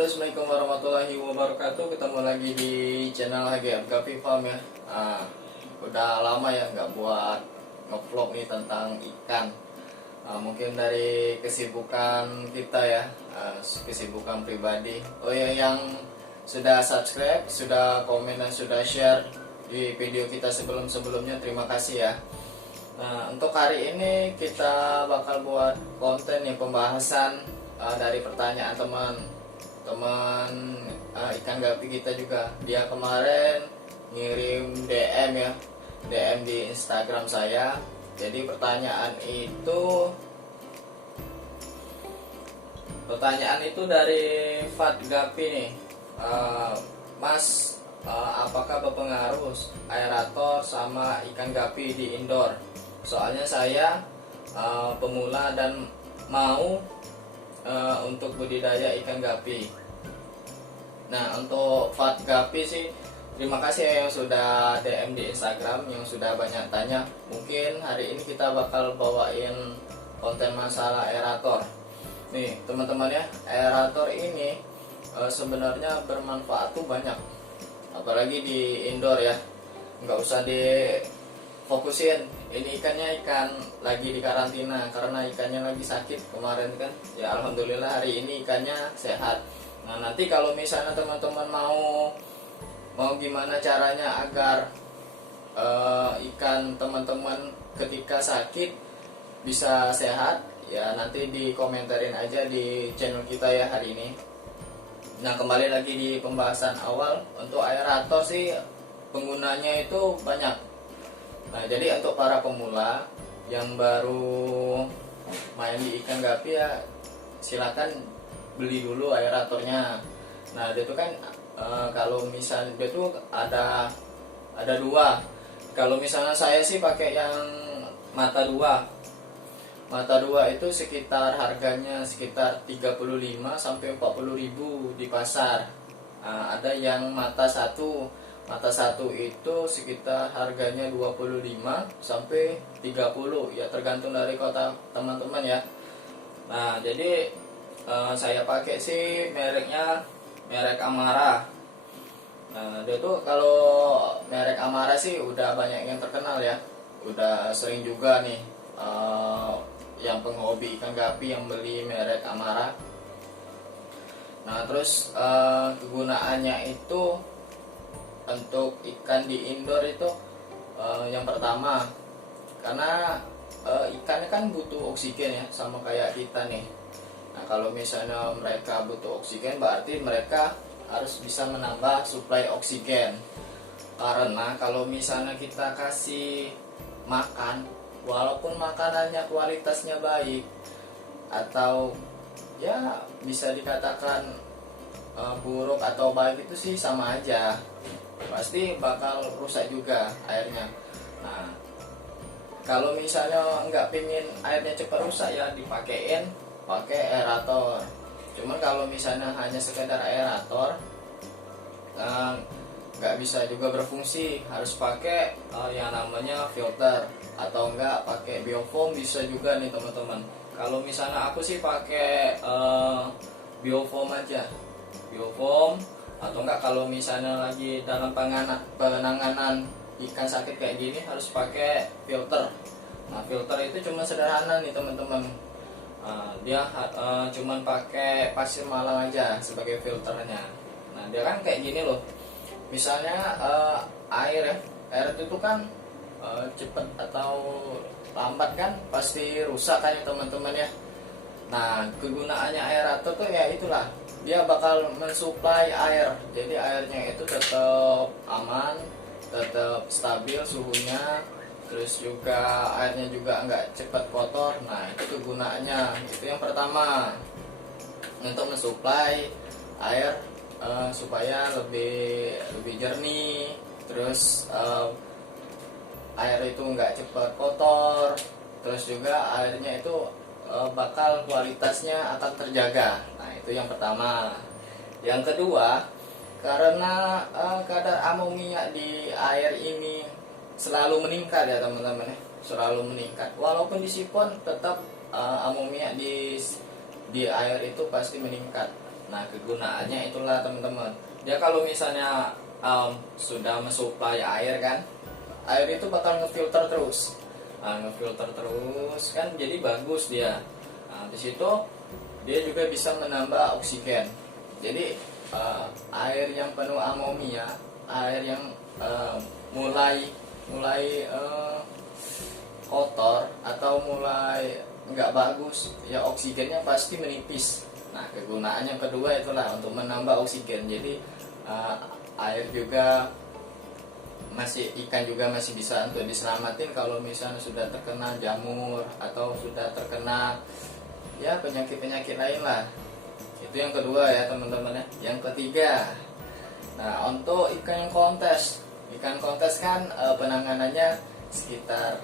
Halo, assalamualaikum warahmatullahi wabarakatuh. Ketemu lagi di channel HGM Gapi Farm ya. Udah lama ya nggak buat ngevlog nih tentang ikan. Mungkin dari kesibukan kita ya, kesibukan pribadi. Oh ya, yang sudah subscribe, sudah komen dan sudah share di video kita sebelum-sebelumnya, terima kasih ya. Nah, untuk hari ini kita bakal buat konten yang pembahasan dari pertanyaan teman ikan gapi kita juga. Dia kemarin ngirim DM ya, DM di Instagram saya. Jadi pertanyaan itu dari Fat Gapi nih. Mas, apakah berpengaruh aerator sama ikan gapi di indoor? Soalnya saya pemula dan mau untuk budidaya ikan gapi. Nah, untuk Fat Gapi sih, terima kasih ya yang sudah DM di Instagram, yang sudah banyak tanya. Mungkin hari ini kita bakal bawain konten masalah aerator. Nih teman-teman ya, aerator ini sebenarnya bermanfaat tuh banyak, apalagi di indoor ya. Nggak usah difokusin, ini ikannya ikan lagi di karantina karena ikannya lagi sakit kemarin kan. Ya alhamdulillah hari ini ikannya sehat. Nah, nanti kalau misalnya teman-teman mau gimana caranya agar ikan teman-teman ketika sakit bisa sehat, ya nanti dikomentarin aja di channel kita ya hari ini. Nah, kembali lagi di pembahasan awal. Untuk aerator sih penggunanya itu banyak. Nah, jadi untuk para pemula yang baru main di ikan gapi ya, silakan beli dulu aeratornya. Nah, dia tuh kan kalau misalnya dia tuh ada dua. Kalau misalnya saya sih pakai yang mata dua. Mata dua itu sekitar harganya sekitar 35 sampai 40 ribu di pasar. Ada yang mata satu. Mata satu itu sekitar harganya 25 sampai 30 ya, tergantung dari kota teman-teman ya. Nah, jadi saya pakai sih mereknya merek Amara. Nah, dia tuh kalau merek Amara sih udah banyak yang terkenal ya. Udah sering juga nih yang penghobi ikan gapi yang beli merek Amara. Nah, terus kegunaannya itu untuk ikan di indoor itu yang pertama, karena ikannya kan butuh oksigen ya, sama kayak kita nih. Nah, kalau misalnya mereka butuh oksigen, berarti mereka harus bisa menambah suplai oksigen. Karena kalau misalnya kita kasih makan, walaupun makanannya kualitasnya baik, atau ya bisa dikatakan buruk atau baik, itu sih sama aja, pasti bakal rusak juga airnya. Nah, kalau misalnya nggak pingin airnya cepat rusak, ya dipakein pakai aerator. Cuman kalau misalnya hanya sekedar aerator nggak bisa juga berfungsi, harus pakai yang namanya filter, atau enggak pakai biofoam bisa juga nih teman-teman. Kalau misalnya aku sih pakai biofoam aja, biofoam. Atau enggak kalau misalnya lagi dalam penanganan ikan sakit kayak gini harus pakai filter. Nah, filter itu cuma sederhana nih teman-teman. Dia cuman pakai pasir malam aja sebagai filternya. Nah, dia kan kayak gini loh. Misalnya air itu kan cepet atau lambat kan pasti rusak kan ya teman-teman ya. Nah, kegunaannya aerator tuh ya itulah, dia bakal mensuplai air. Jadi airnya itu tetap aman, tetap stabil suhunya. Terus juga airnya juga nggak cepat kotor. Nah, itu kegunaannya. Itu yang pertama, untuk mensuplai air supaya lebih jernih. Terus air itu nggak cepat kotor. Terus juga airnya itu bakal kualitasnya akan terjaga. Nah, itu yang pertama. Yang kedua, karena kadar amonia di air ini selalu meningkat ya teman-teman ya, selalu meningkat. Walaupun disipon tetap amonia di air itu pasti meningkat. Nah, kegunaannya itulah teman-teman. Dia kalau misalnya sudah mensuplai air kan, air itu bakal ngefilter terus. Nah, ngefilter terus kan jadi bagus dia. Nah, di situ dia juga bisa menambah oksigen. Jadi air yang penuh amonia, air yang mulai kotor atau mulai nggak bagus, ya oksigennya pasti menipis. Nah, kegunaan yang kedua itulah untuk menambah oksigen. Jadi air juga ikan juga masih bisa untuk diselamatin kalau misalnya sudah terkena jamur atau sudah terkena ya penyakit-penyakit lain lah. Itu yang kedua ya teman-teman ya. Yang ketiga, nah untuk ikan kontes kan penanganannya sekitar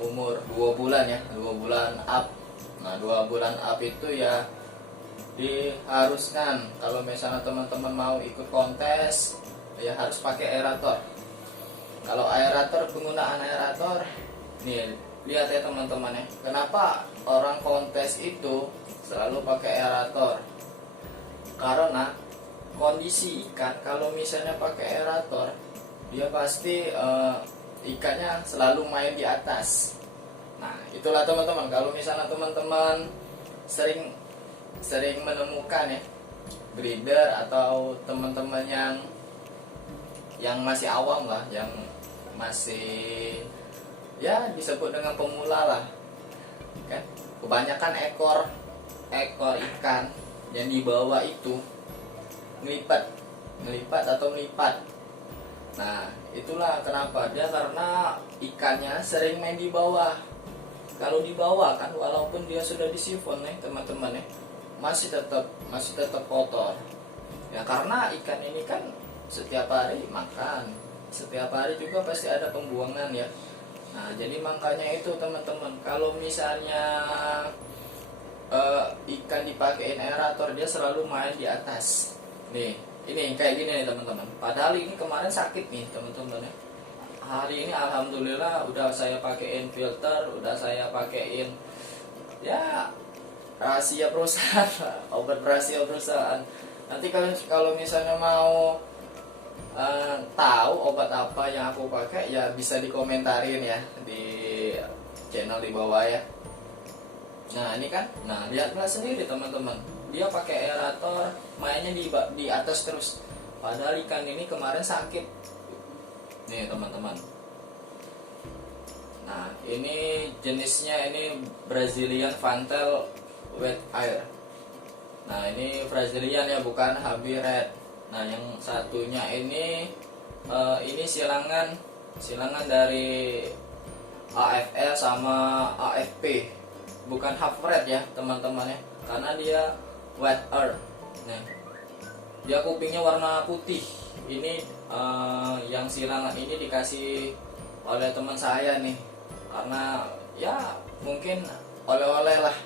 umur 2 bulan ya, 2 bulan up. Nah 2 bulan up itu ya diharuskan kalau misalnya teman-teman mau ikut kontes ya harus pakai aerator. Kalau aerator, penggunaan aerator nih, lihat ya teman-teman ya, kenapa orang kontes itu selalu pakai aerator? Karena kondisi ikan kalau misalnya pakai aerator, dia pasti ikannya selalu main di atas. Nah itulah teman-teman, kalau misalnya teman-teman sering menemukan ya breeder atau teman-teman yang masih awam lah, yang masih ya disebut dengan pemula lah kan, kebanyakan ekor ikan yang dibawa itu ngelipat atau melipat. Nah itulah kenapa dia, karena ikannya sering main di bawah. Kalau di bawah kan walaupun dia sudah disifon nih teman-teman ya, masih tetap kotor ya, karena ikan ini kan setiap hari makan, setiap hari juga pasti ada pembuangan ya. Nah jadi makanya itu teman-teman, kalau misalnya ikan dipakein aerator dia selalu main di atas. Nih ini kayak gini nih teman-teman, padahal ini kemarin sakit nih teman-teman ya. Hari ini alhamdulillah udah saya pakein filter, udah saya pakein ya rahasia perusahaan, obat rahasia perusahaan. Nanti kalau misalnya mau tahu obat apa yang aku pakai ya bisa dikomentarin ya di channel di bawah ya. Nah ini kan, nah lihatlah sendiri teman-teman, dia pakai aerator mainnya di atas terus, padahal ikan ini kemarin sakit nih teman-teman. Nah ini jenisnya ini Brazilian Fantail Wet Air. Nah ini Brazilian ya, bukan Habi Red. Nah yang satunya ini silangan dari AFL sama AFP, bukan half red ya teman-teman ya, karena dia wet air. Nah dia kupingnya warna putih. Ini yang silangan ini dikasih oleh teman saya nih, karena ya mungkin oleh-oleh lah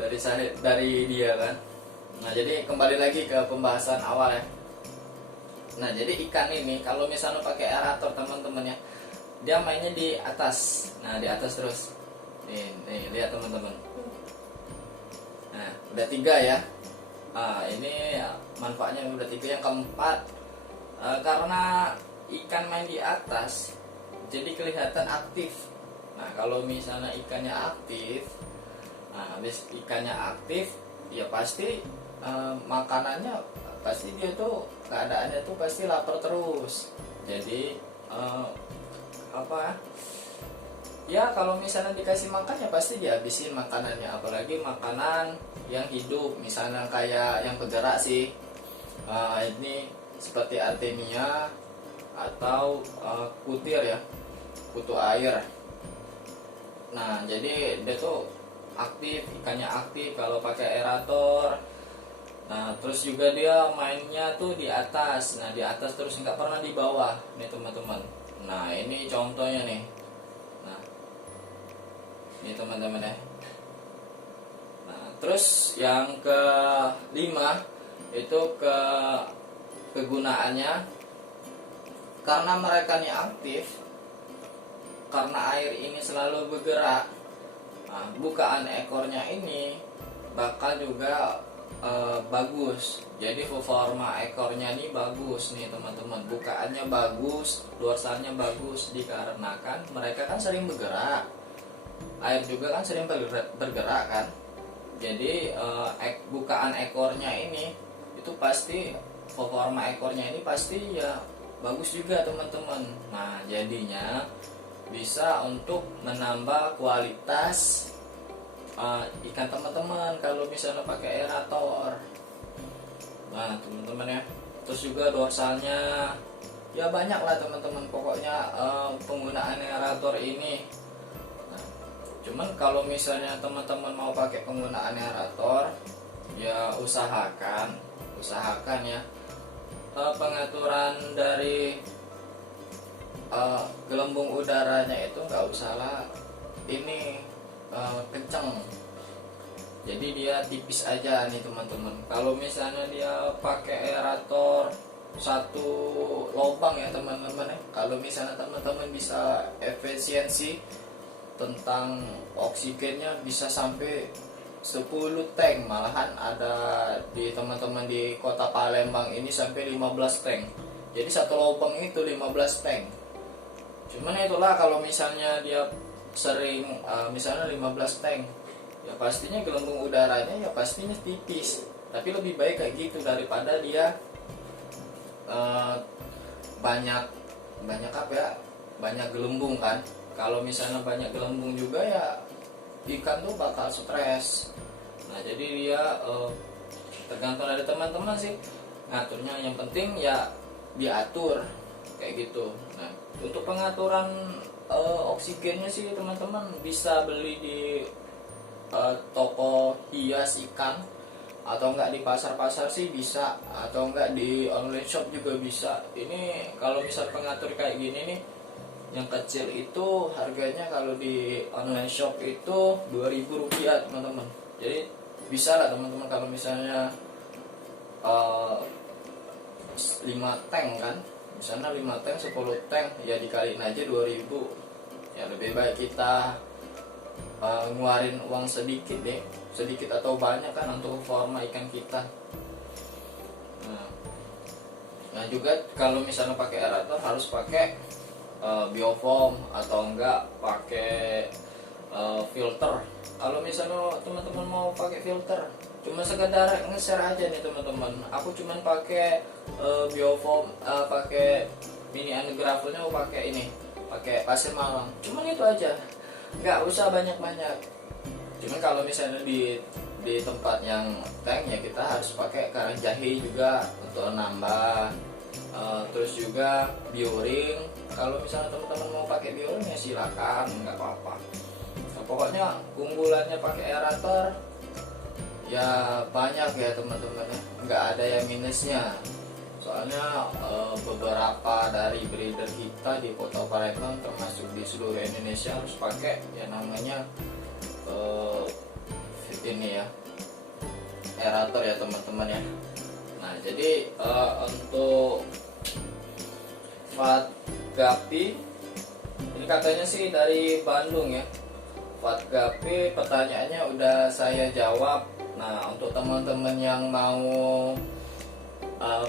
dari dia kan. Nah jadi kembali lagi ke pembahasan awal ya. Nah jadi ikan ini kalau misalnya pakai aerator teman-teman ya, dia mainnya di atas. Nah di atas terus. Nih lihat teman-teman. Nah udah 3 ya. Ini manfaatnya udah 3. Yang keempat, karena ikan main di atas jadi kelihatan aktif. Nah kalau misalnya ikannya aktif, nah habis ikannya aktif ya pasti makanannya pasti dia tuh keadaannya tuh pasti lapar terus. Jadi ya kalau misalnya dikasih makan ya pasti dihabisin makanannya, apalagi makanan yang hidup, misalnya kayak yang bergerak sih, ini seperti artemia atau kutir ya, kutu air. Nah jadi dia tuh aktif, ikannya aktif kalau pakai aerator. Nah terus juga dia mainnya tuh di atas. Nah di atas terus, nggak pernah di bawah nih teman-teman. Nah ini contohnya nih. Nah ini teman-teman ya. Nah terus yang kelima itu kegunaannya, karena mereka ini aktif, karena air ini selalu bergerak. Nah, bukaan ekornya ini bakal juga bagus. Jadi performa ekornya nih bagus nih teman-teman, bukaannya bagus, dorsalnya bagus, dikarenakan mereka kan sering bergerak, air juga kan sering bergerak kan. Jadi bukaan ekornya ini itu pasti, performa ekornya ini pasti ya bagus juga teman-teman. Nah jadinya bisa untuk menambah kualitas ikan teman-teman kalau misalnya pakai aerator. Nah teman-teman ya, terus juga dorsalnya ya banyak lah teman-teman, pokoknya penggunaan aerator ini. Nah, cuman kalau misalnya teman-teman mau pakai penggunaan aerator, ya usahakan ya pengaturan dari gelembung udaranya itu nggak usah lah ini kenceng, jadi dia tipis aja nih teman-teman. Kalau misalnya dia pakai aerator satu lubang ya teman-teman ya, kalau misalnya teman-teman bisa efisiensi tentang oksigennya bisa sampai 10 tank, malahan ada di teman-teman di kota Palembang ini sampai 15 tank. Jadi satu lubang itu 15 tank. Cuman itulah kalau misalnya dia sering misalnya 15 tank, ya pastinya gelembung udaranya ya pastinya tipis. Tapi lebih baik kayak gitu daripada dia banyak apa ya, banyak gelembung kan. Kalau misalnya banyak gelembung juga ya ikan tuh bakal stres. Nah jadi dia tergantung dari teman-teman sih ngaturnya, yang penting ya diatur kayak gitu. Nah untuk pengaturan oksigennya sih teman-teman bisa beli di toko hias ikan, atau enggak di pasar-pasar sih bisa, atau enggak di online shop juga bisa. Ini kalau misal pengatur kayak gini nih yang kecil itu harganya kalau di online shop itu Rp2.000 teman-teman. Jadi bisa lah teman-teman kalau misalnya 5 tank kan, misalnya 5 tank 10 tank ya dikaliin aja 2.000. Ya lebih baik kita ngeluarin uang sedikit deh, sedikit atau banyak kan untuk forma ikan kita. Nah juga kalau misalnya pakai aerator harus pakai biofoam atau enggak pakai filter. Kalau misalnya teman-teman mau pakai filter, cuma sekedar nge-share aja nih teman-teman, aku cuman pakai biofoam, pakai mini undergravelnya, mau pakai ini, pakai pasir malam, cuman itu aja, nggak usah banyak-banyak. Cuman kalau misalnya di tempat yang tank ya kita harus pakai karang jahe juga untuk nambah. Terus juga bioring, kalau misalnya teman-teman mau pakai bioring ya silakan, nggak apa-apa. Nah, pokoknya keunggulannya pakai aerator ya banyak ya teman-teman, nggak ada yang minusnya. Soalnya beberapa dari breeder kita di Kota Palembang termasuk di seluruh Indonesia harus pakai yang namanya ini ya, aerator ya teman-teman ya. Nah jadi untuk Fat Gapi ini katanya sih dari Bandung ya. Fat Gapi pertanyaannya udah saya jawab. Nah untuk teman-teman yang mau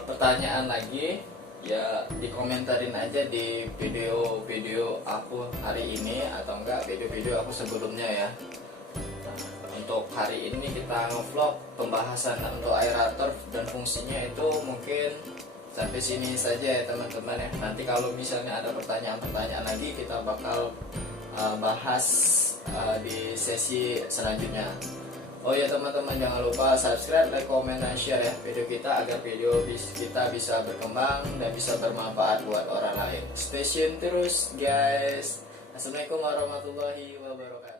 pertanyaan lagi ya dikomentarin aja di video-video aku hari ini atau enggak video-video aku sebelumnya ya. Untuk hari ini kita nge-vlog pembahasan untuk aerator dan fungsinya itu mungkin sampai sini saja ya teman-teman ya. Nanti kalau misalnya ada pertanyaan-pertanyaan lagi kita bakal bahas di sesi selanjutnya. Oh ya teman-teman, jangan lupa subscribe, like, comment, dan share ya video kita agar video kita bisa berkembang dan bisa bermanfaat buat orang lain. Stay tune terus guys. Assalamualaikum warahmatullahi wabarakatuh.